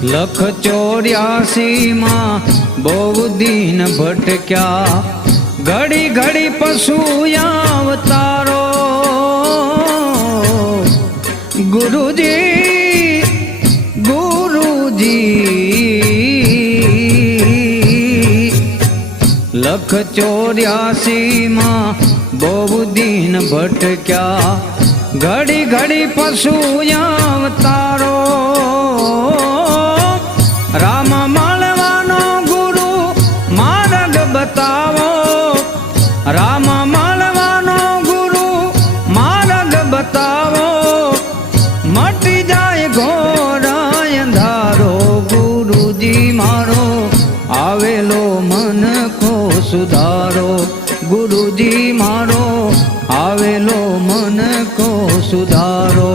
લખ 84 માં બહુ દિન ભટક્યા, ઘડી ઘડી પશુ અવતારો. ગુરુજી ગુરુજી લખ 84 માં બહુ દિન ભટક્યા, ઘડી ઘડી પશુ અવતારો. રામ મળવાનો ગુરુ માર્ગ બતાવો, રામ મળવાનો ગુરુ માર્ગ બતાવો. મટી જાય ઘોર અંધારો, ગુરુજી મારો આવેલો મન કો સુધારો. ગુરુજી મારો આવેલો મન કો સુધારો.